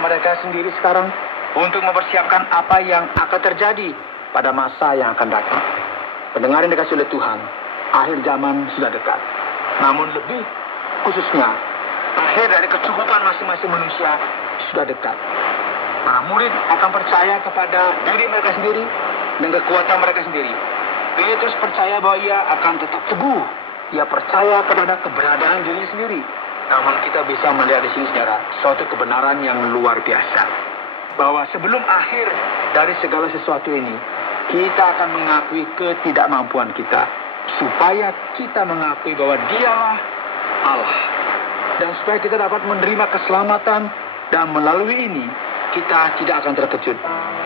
mereka sendiri sekarang untuk mempersiapkan apa yang akan terjadi pada masa yang akan datang. Pendengar yang dikasih oleh Tuhan, akhir zaman sudah dekat. Namun lebih khususnya, akhir dari kecukupan masing-masing manusia sudah dekat. Para murid akan percaya kepada diri mereka sendiri dan kekuatan mereka sendiri. Petrus percaya bahwa ia akan tetap teguh. Ia percaya kepada keberadaan diri sendiri. Namun kita bisa melihat di sini, saudara, suatu kebenaran yang luar biasa. Bahwa sebelum akhir dari segala sesuatu ini, kita akan mengakui ketidakmampuan kita. Supaya kita mengakui bahwa Dialah Allah. Dan supaya kita dapat menerima keselamatan. Dan melalui ini, kita tidak akan terkejut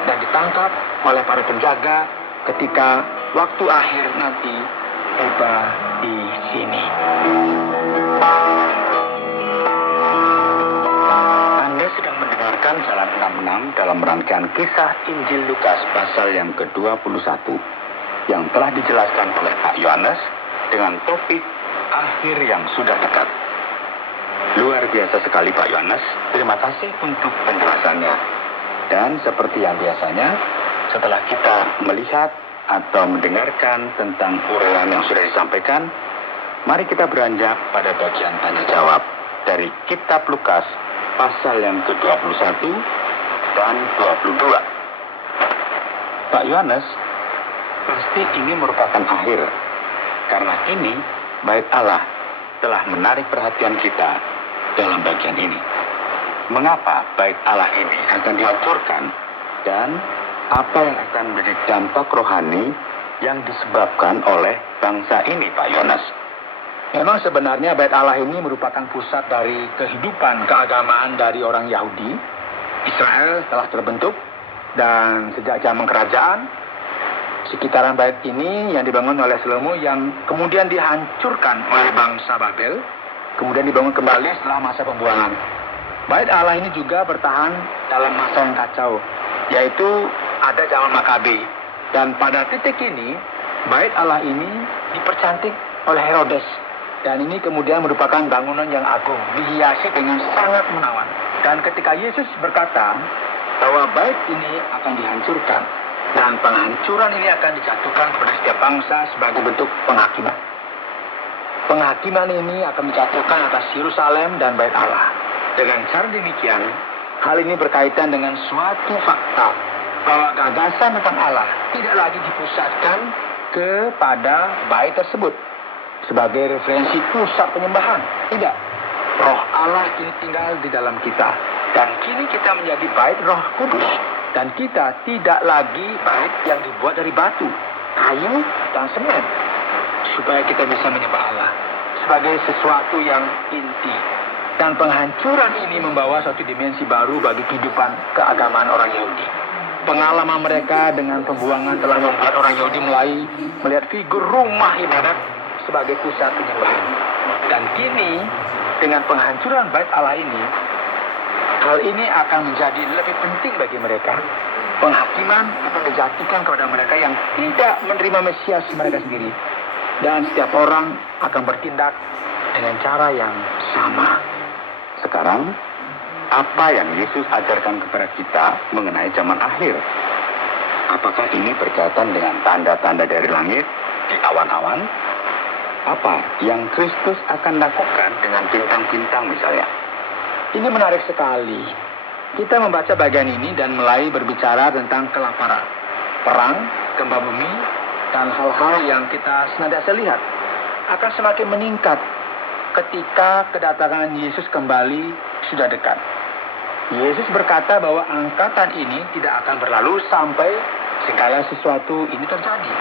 dan ditangkap oleh para penjaga ketika waktu akhir nanti tiba di sini. Anda sedang mendengarkan Jalan 66 dalam rangkaian kisah Injil Lukas pasal yang ke-21 yang telah dijelaskan oleh Pak Yohanes dengan topik akhir yang sudah dekat. Luar biasa sekali Pak Yohanes. Terima kasih untuk penjelasannya. Dan seperti yang biasanya, setelah kita melihat atau mendengarkan tentang uraian yang sudah disampaikan, mari kita beranjak pada bagian tanya jawab dari Kitab Lukas pasal yang ke-21 dan 22. Pak Yohanes, pasti ini merupakan akhir. Karena ini, bait Allah telah menarik perhatian kita dalam bagian ini. Mengapa bait Allah ini akan dihancurkan dan apa yang akan menjadi dampak rohani yang disebabkan oleh bangsa ini, Pak Yohanes? Memang sebenarnya bait Allah ini merupakan pusat dari kehidupan keagamaan dari orang Yahudi. Israel telah terbentuk dan sejak zaman kerajaan, sekitaran bait ini yang dibangun oleh Salomo yang kemudian dihancurkan oleh bangsa Babel, kemudian dibangun kembali setelah masa pembuangan. Bait Allah ini juga bertahan dalam masa yang kacau, yaitu ada zaman Makabe. Dan pada titik ini, bait Allah ini dipercantik oleh Herodes. Dan ini kemudian merupakan bangunan yang agung, dihiasi dengan sangat menawan. Dan ketika Yesus berkata bahwa bait ini akan dihancurkan, dan penghancuran ini akan dijatuhkan kepada setiap bangsa sebagai bentuk penghakiman. Penghakiman ini akan dijatuhkan atas Yerusalem dan bait Allah. Dengan cara demikian, hal ini berkaitan dengan suatu fakta bahwa gagasan tentang Allah tidak lagi dipusatkan kepada bait tersebut sebagai referensi pusat penyembahan. Tidak. Roh Allah kini tinggal di dalam kita. Dan kini kita menjadi bait Roh Kudus. Dan kita tidak lagi bait yang dibuat dari batu, kayu, dan semen. Supaya kita bisa menyembah Allah sebagai sesuatu yang inti. Dan penghancuran ini membawa suatu dimensi baru bagi kehidupan keagamaan orang Yahudi. Pengalaman mereka dengan pembuangan telah membuat orang Yahudi mulai melihat figur rumah ibadat sebagai pusat penyembahan. Dan kini, dengan penghancuran bait Allah ini, hal ini akan menjadi lebih penting bagi mereka. Penghakiman akan dijatuhkan kepada mereka yang tidak menerima Mesias mereka sendiri. Dan setiap orang akan bertindak dengan cara yang sama. Sekarang, apa yang Yesus ajarkan kepada kita mengenai zaman akhir? Apakah ini berkaitan dengan tanda-tanda dari langit di awan-awan? Apa yang Kristus akan lakukan dengan bintang-bintang misalnya? Ini menarik sekali. Kita membaca bagian ini dan mulai berbicara tentang kelaparan, perang, gempa bumi, dan hal-hal yang kita senantiasa lihat akan semakin meningkat ketika kedatangan Yesus kembali sudah dekat. Yesus berkata bahwa angkatan ini tidak akan berlalu sampai segala sesuatu ini terjadi.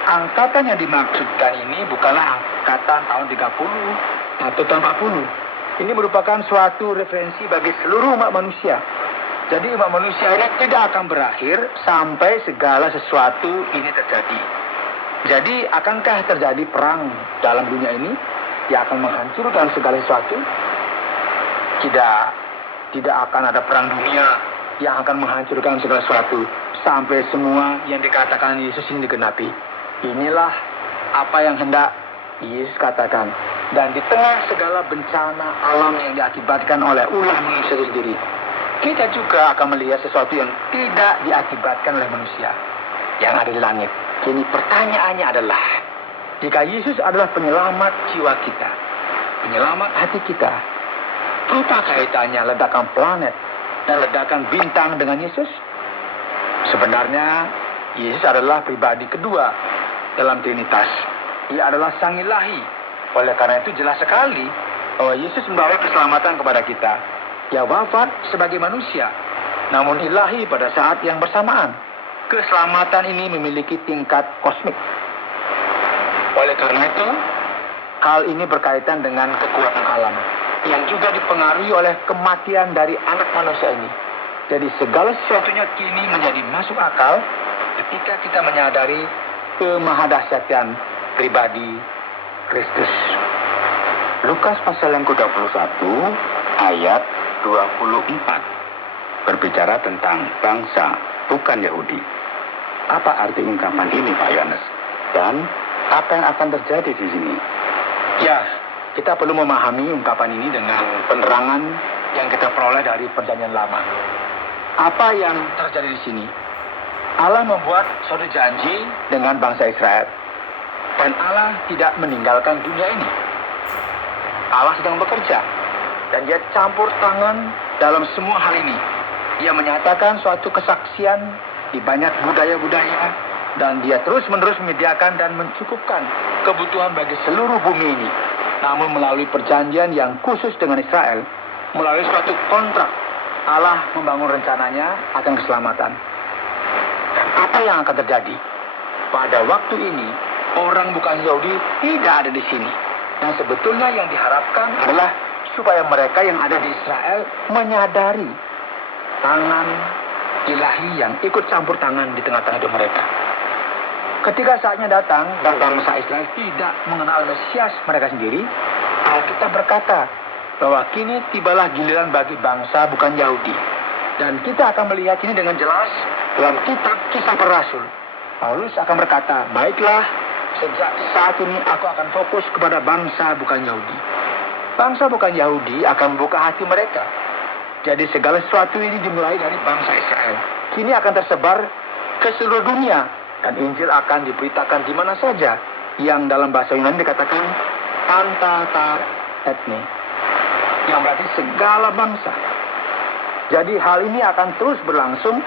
Angkatan yang dimaksudkan ini bukanlah angkatan tahun 30 atau tahun 40. Ini merupakan suatu referensi bagi seluruh umat manusia. Jadi umat manusia ini tidak akan berakhir sampai segala sesuatu ini terjadi. Jadi akankah terjadi perang dalam dunia ini yang akan menghancurkan segala sesuatu? Tidak akan ada perang dunia yang akan menghancurkan segala sesuatu sampai semua yang dikatakan Yesus ini digenapi. Inilah apa yang hendak Yesus katakan. Dan di tengah segala bencana alam yang diakibatkan oleh ulah manusia sendiri, kita juga akan melihat sesuatu yang tidak diakibatkan oleh manusia yang ada di langit. Kini pertanyaannya adalah, jika Yesus adalah penyelamat jiwa kita, penyelamat hati kita, apa kaitannya ledakan planet dan ledakan bintang dengan Yesus? Sebenarnya, Yesus adalah pribadi kedua dalam Trinitas. Ia adalah Sang Ilahi. Oleh karena itu jelas sekali bahwa Yesus membawa keselamatan kepada kita. Ia wafat sebagai manusia, namun ilahi pada saat yang bersamaan. Keselamatan ini memiliki tingkat kosmik. Oleh karena itu, hal ini berkaitan dengan kekuatan alam yang juga dipengaruhi oleh kematian dari anak manusia ini. Jadi segala sesuatunya kini menjadi masuk akal ketika kita menyadari kemahadahsyatan pribadi Kristus. Lukas pasal yang ke-21 ayat 24 berbicara tentang bangsa bukan Yahudi. Apa arti ungkapan ini, Pak Yohanes? Dan apa yang akan terjadi di sini? Ya, kita perlu memahami ungkapan ini dengan penerangan yang kita peroleh dari Perjanjian Lama. Apa yang terjadi di sini? Allah membuat suatu janji dengan bangsa Israel, dan Allah tidak meninggalkan dunia ini. Allah sedang bekerja, dan Dia campur tangan dalam semua hal ini. Dia menyatakan suatu kesaksian di banyak budaya-budaya, dan Dia terus-menerus menyediakan dan mencukupkan kebutuhan bagi seluruh bumi ini. Namun melalui perjanjian yang khusus dengan Israel, melalui suatu kontrak, Allah membangun rencananya akan keselamatan. Dan apa yang akan terjadi? Pada waktu ini, orang bukan Yahudi tidak ada di sini. Dan sebetulnya yang diharapkan adalah supaya mereka yang ada di Israel menyadari tangan ilahi yang ikut campur tangan di tengah-tengah hidup mereka. Ketika saatnya datang dan bangsa Israel tidak mengenal Mesias mereka sendiri, Alkitab berkata bahwa kini tibalah giliran bagi bangsa bukan Yahudi. Dan kita akan melihat ini dengan jelas dalam kitab Kisah Para Rasul. Paulus akan berkata, baiklah, sejak saat ini aku akan fokus kepada bangsa bukan Yahudi. Bangsa bukan Yahudi akan membuka hati mereka. Jadi segala sesuatu ini dimulai dari bangsa Israel. Kini akan tersebar ke seluruh dunia. Dan Injil akan diberitakan di mana saja. Yang dalam bahasa Yunani dikatakan pantata etne. Yang berarti segala bangsa. Jadi hal ini akan terus berlangsung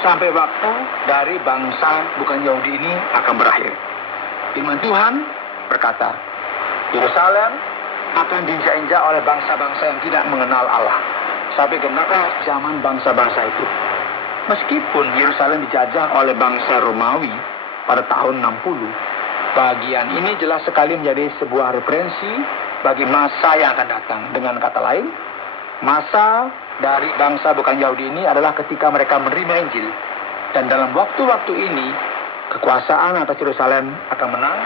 sampai waktu dari bangsa bukan Yahudi ini akan berakhir. Firman Tuhan berkata, Yerusalem akan diinjak-injak oleh bangsa-bangsa yang tidak mengenal Allah. Sampai genaplah zaman bangsa-bangsa itu. Meskipun Yerusalem dijajah oleh bangsa Romawi pada tahun 60, bagian ini jelas sekali menjadi sebuah referensi bagi masa yang akan datang. Dengan kata lain, masa dari bangsa bukan Yahudi ini adalah ketika mereka menerima Injil. Dan dalam waktu-waktu ini, kekuasaan atas Yerusalem akan menang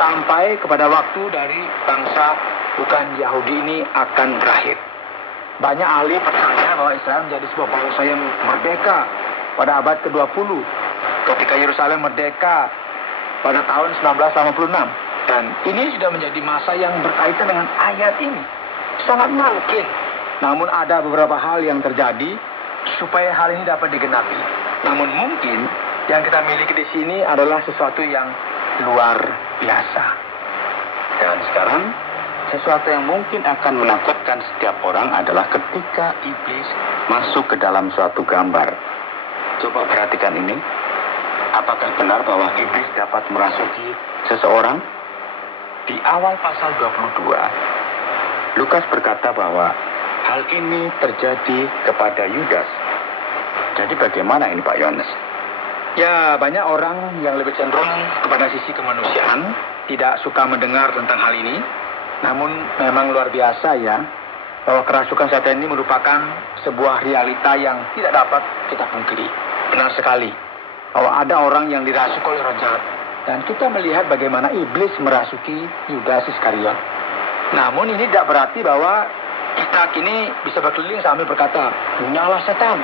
sampai kepada waktu dari bangsa bukan Yahudi ini akan berakhir. Banyak ahli percaya bahwa Israel menjadi sebuah bangsa yang merdeka pada abad ke-20 ketika Yerusalem merdeka pada tahun 1986. Dan ini sudah menjadi masa yang berkaitan dengan ayat ini. Sangat mungkin. Namun ada beberapa hal yang terjadi supaya hal ini dapat digenapi. Namun mungkin yang kita miliki di sini adalah sesuatu yang luar biasa. Dan sekarang, sesuatu yang mungkin akan menakutkan setiap orang adalah ketika iblis masuk ke dalam suatu gambar. Coba perhatikan ini. Apakah benar bahwa iblis dapat merasuki seseorang? Di awal pasal 22, Lukas berkata bahwa hal ini terjadi kepada Yudas. Jadi bagaimana ini, Pak Yohanes? Ya, banyak orang yang lebih cenderung kepada sisi kemanusiaan, tidak suka mendengar tentang hal ini. Namun memang luar biasa ya, bahwa kerasukan setan ini merupakan sebuah realita yang tidak dapat kita pungkiri. Benar sekali, bahwa ada orang yang dirasuk oleh roh jahat. Dan kita melihat bagaimana iblis merasuki Yudas Iskariot. Namun ini tidak berarti bahwa kita kini bisa berkeliling sambil berkata, nyala setan.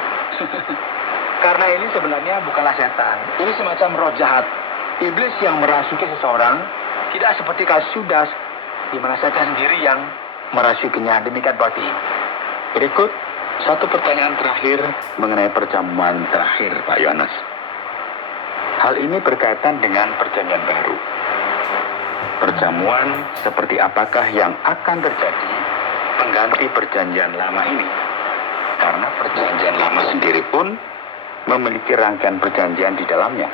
Karena ini sebenarnya bukanlah setan. Ini semacam roh jahat. Iblis yang merasuki seseorang tidak seperti kasus Yudas, di mana setan sendiri yang merasukinya. Demikian berarti. Berikut Satu pertanyaan terakhir mengenai perjamuan terakhir, Pak Yohanes. Hal ini berkaitan dengan perjanjian baru. Perjamuan seperti apakah yang akan terjadi mengganti perjanjian lama ini? Karena perjanjian lama sendiri pun memiliki rangkaian perjanjian di dalamnya.